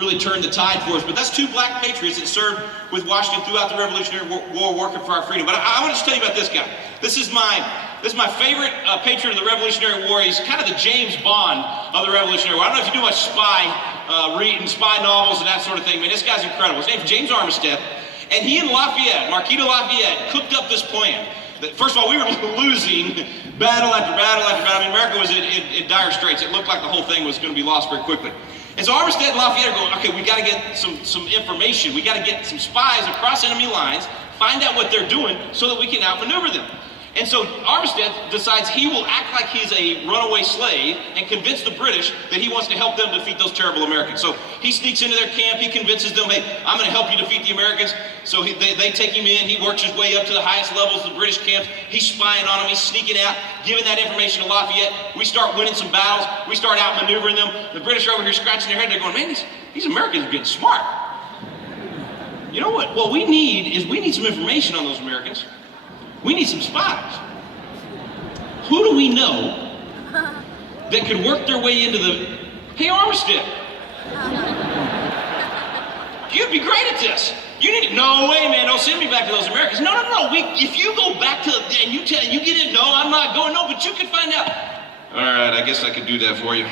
really turned the tide for us. But that's two black patriots that served with Washington throughout the Revolutionary War working for our freedom. But I want to just tell you about this guy. This is my favorite patriot of the Revolutionary War. He's kind of the James Bond of the Revolutionary War. I don't know if you do much reading spy novels and that sort of thing. Man, this guy's incredible. His name's James Armistead. And he and Lafayette, Marquis de Lafayette, cooked up this plan. First of all, we were losing battle after battle after battle. I mean, America was in dire straits. It looked like the whole thing was going to be lost very quickly. And so Armistead and Lafayette are going, okay, we got to get some information. We got to get some spies across enemy lines, find out what they're doing so that we can outmaneuver them. And so Armistead decides he will act like he's a runaway slave and convince the British that he wants to help them defeat those terrible Americans. So he sneaks into their camp, he convinces them, hey, I'm going to help you defeat the Americans. So they take him in, he works his way up to the highest levels of the British camps, he's spying on them, he's sneaking out, giving that information to Lafayette. We start winning some battles, we start outmaneuvering them. The British are over here scratching their head, they're going, man, these Americans are getting smart. You know what we need some information on those Americans. We need some spies. Who do we know that could work their way into hey, Armistead, you'd be great at this. No way, man, don't send me back to those Americans. No. If you go back to, and you get in, no, I'm not going, no, but you can find out. All right, I guess I could do that for you.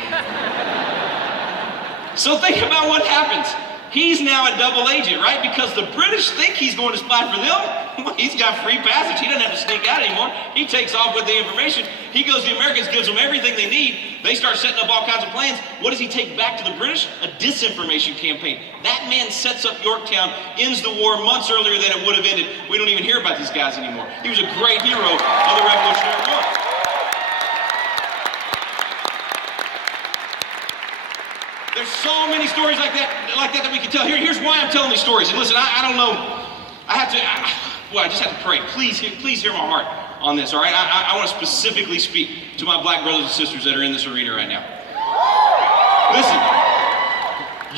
So think about what happens. He's now a double agent, right? Because the British think he's going to spy for them. Well, he's got free passage. He doesn't have to sneak out anymore. He takes off with the information. He goes to the Americans, gives them everything they need. They start setting up all kinds of plans. What does he take back to the British? A disinformation campaign. That man sets up Yorktown, ends the war months earlier than it would have ended. We don't even hear about these guys anymore. He was a great hero of the Revolutionary War. There's so many stories like that we can tell. Here's why I'm telling these stories. And listen, I don't know. I just have to pray. Please hear my heart on this, all right? I want to specifically speak to my black brothers and sisters that are in this arena right now. Listen,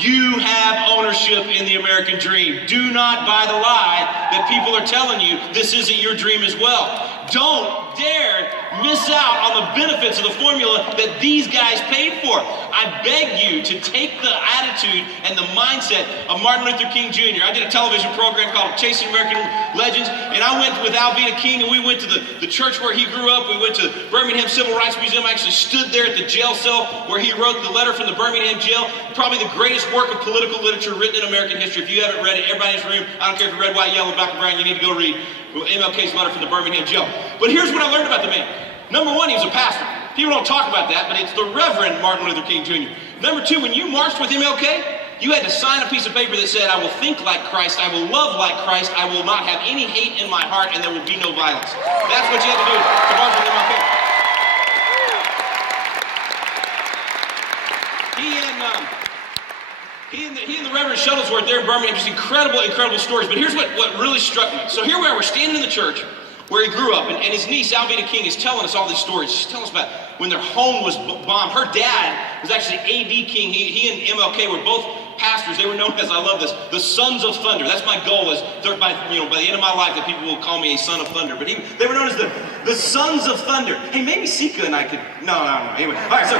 you have ownership in the American dream. Do not buy the lie that people are telling you this isn't your dream as well. Don't dare miss out on the benefits of the formula that these guys paid for. I beg you to take the attitude and the mindset of Martin Luther King Jr. I did a television program called Chasing American Legends, and I went with Alveda King, and we went to the church where he grew up. We went to Birmingham Civil Rights Museum. I actually stood there at the jail cell where he wrote the letter from the Birmingham jail, probably the greatest work of political literature written in American history. If you haven't read it, everybody in this room, I don't care if you're red, white, yellow, black, or brown, you need to go read MLK's letter from the Birmingham jail. But here's what I learned about the man. Number one, he was a pastor. People don't talk about that, but it's the Reverend Martin Luther King Jr. Number two, when you marched with MLK, you had to sign a piece of paper that said, I will think like Christ, I will love like Christ, I will not have any hate in my heart, and there will be no violence. That's what you had to do to march with MLK. He and the Reverend Shuttlesworth there in Birmingham, just incredible stories. But here's what really struck me. So here we are, we're standing in the church where he grew up, and his niece, Alveda King, is telling us all these stories. She's telling us about when their home was bombed. Her dad was actually A.D. King. He and MLK were both pastors. They were known as, I love this, the Sons of Thunder. That's my goal, is by the end of my life that people will call me a son of thunder. But they were known as the Sons of Thunder. Hey, maybe Sika and I could, no. Anyway, all right, so,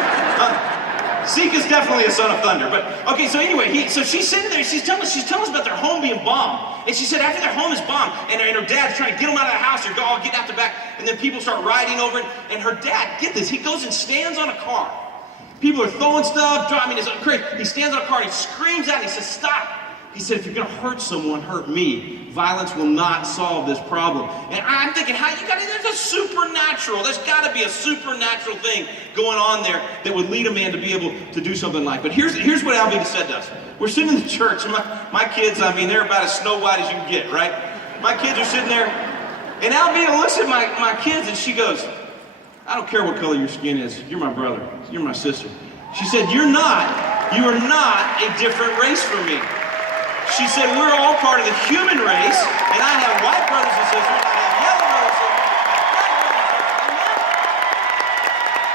Sika's definitely a son of thunder, but okay. So anyway, so she's sitting there. She's telling us about their home being bombed, and she said after their home is bombed, and her dad's trying to get them out of the house, they're all getting out the back, and then people start riding over it, and her dad, get this, he goes and stands on a car. People are throwing stuff. I mean, it's crazy. He stands on a car and he screams out. And he says, "Stop!" He said, "If you're going to hurt someone, hurt me. Violence will not solve this problem." And I'm thinking, there's a supernatural. There's got to be a supernatural thing going on there that would lead a man to be able to do something like. But here's what Alveda said to us. We're sitting in the church, and my kids, I mean, they're about as Snow White as you can get, right? My kids are sitting there, and Alveda looks at my kids, and she goes, "I don't care what color your skin is. You're my brother. You're my sister." She said, you are not a different race from me. She said, we're all part of the human race, and I have white brothers and sisters, I have yellow brothers and sisters, I have black brothers and sisters.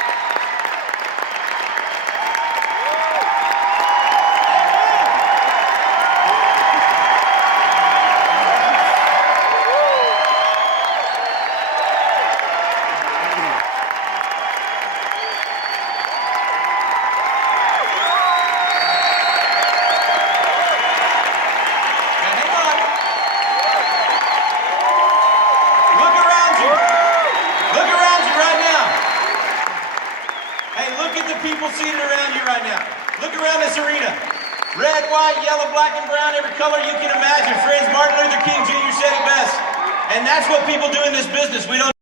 Hey, look at the people seated around you right now. Look around this arena. Red, white, yellow, black, and brown, every color you can imagine. Friends, Martin Luther King Jr. said it best. And that's what people do in this business. We don't